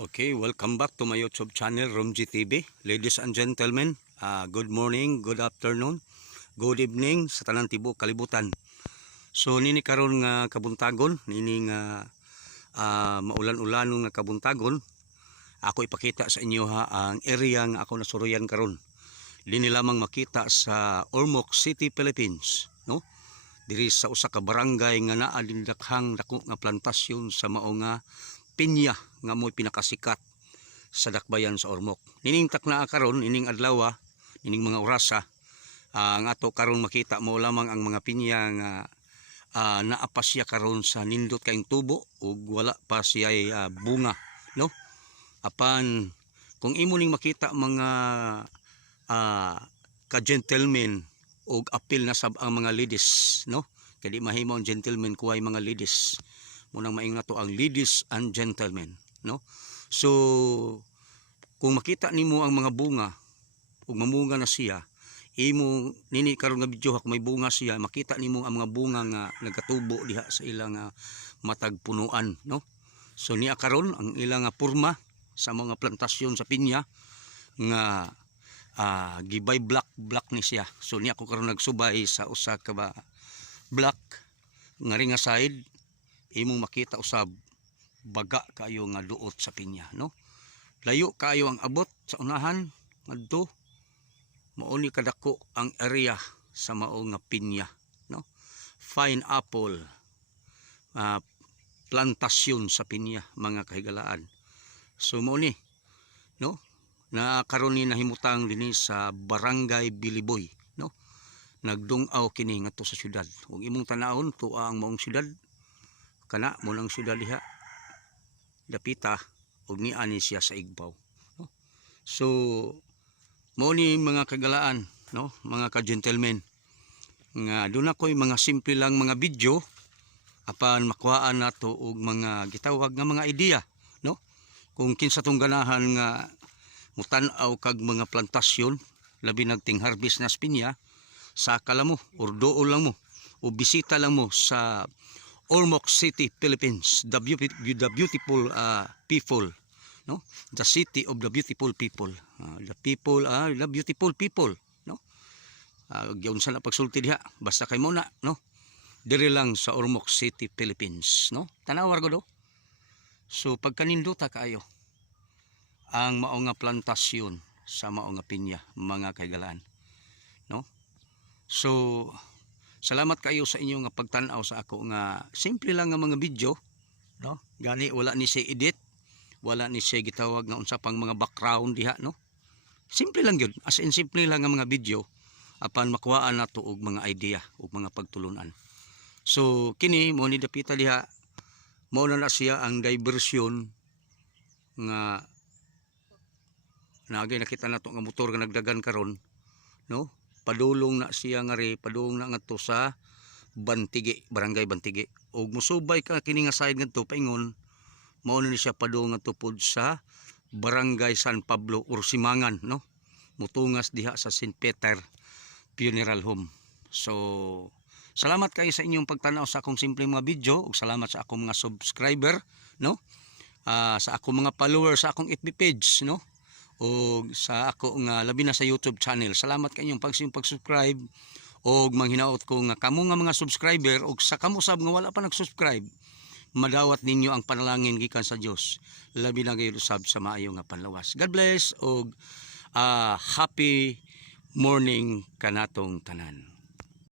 Okay, welcome back to my YouTube channel, Romji TV. Ladies and gentlemen, good morning, good afternoon, good evening sa tanang tibuok kalibutan. So nini karon nga kabuntagon, nini nga maulan-ulanong nga kabuntagon, ako ipakita sa inyo ang area nga ako nasuruyan karon. Dini lamang makita sa Ormoc City, Philippines, no? Diri sa usa ka barangay nga naa din daghang dako nga plantasyon sa mao nga pinya nga mo'y pinakasikat sa dakbayan sa Ormoc. Nining takna karon, nining adlaw, nining mga orasa, ang ato karon makita mo lamang ang mga pinya nga naapa siya karon sa nindot kayong tubo ug wala pa siya bunga, no? Apan kung imo ning makita mga ka-gentleman ug apil na sab ang mga ladies, no? Kaya di mahimo ang gentleman kuway mga ladies. Munang maingat to ang ladies and gentlemen, no? So kung makita nimo ang mga bunga ug mamunga na siya, imo nini karon nga video kung may bunga siya, makita nimo ang mga bunga nga nagatubo diha sa ilang matag punuan, no? So niya karon ang ilang porma sa mga plantasyon sa pinya nga gibay black ni siya. So niya ko karon nagsubay sa usa ka black nga ringa side, imong makita usab baga kayo nga duot sa pinya, no? Layo kayo ang abot sa unahan ngadto mao ni kadako ang area sa mao nga pinya, no? Fine apple plantasyon sa pinya, mga kahigalaan. So mao ni, no, na karon ni nahimutang dinhi sa Barangay Biliboy, no? Nagdungaw kini ngadto sa syudad. Ug imong tanawon tuwa ang maong syudad, kana mo lang syudad diha dapita ug ni ani siya sa Igbaw, no? So mo ni mga kagalaan, no, mga ka-gentlemen, nga doon ako'y mga simple lang mga video apan makuhaan nato og mga gitawag nga mga idea, no? Kung kinsa tong ganahan nga mutan-aw kag mga plantasyon labi nagting harvest na pinya, saka lang mo or dool lang mo o bisita lang mo sa Ormoc City, Philippines, the beautiful people, no? The city of the beautiful people, the beautiful people, no? Giyon sa na pagsulti diha, basta kay mo na, no? Diri lang sa Ormoc City, Philippines, no? Tanawar ko do. So pagkaninduta kaayo ang mao nga plantasyon sa mao nga pinya, mga kaigalaan, no? So salamat kayo sa inyo nga pagtan-aw sa ako nga simple lang nga mga video, no? Gani wala ni siya edit, wala ni siya gitawag nga unsa pang mga background diha, no? Simple lang gyud, as in simple lang nga mga video apan makuhaan nato og mga idea ug mga pagtulunan. So kini mo ni dapita diha, mao na siya ang diversyon nga nagay nakita nato nga motor nga nagdagan karon, no? Padulong na siya nga ri, padulong na ngadto sa Bantigi, Barangay Bantigi. Og musubay ka kini nga side ngadto paingon, mao ni siya padulong ngadto pod sa Barangay San Pablo or Simangan, no? Mutungas diha sa St. Peter Funeral Home. So salamat kayo sa inyong pagtanaw sa akong simple mga video ug salamat sa akong mga subscriber, no? Sa akong mga followers sa akong FB page, no? O sa ako nga labi na sa YouTube channel. Salamat kanyong pag-subscribe og manghinaot ko nga kamo nga mga subscriber og sa kamo sab nga wala pa nag-subscribe, madawat ninyo ang panalangin gikan sa Dios labi na gayud usab sa maayo nga panlawas. God bless og happy morning kanatong tanan.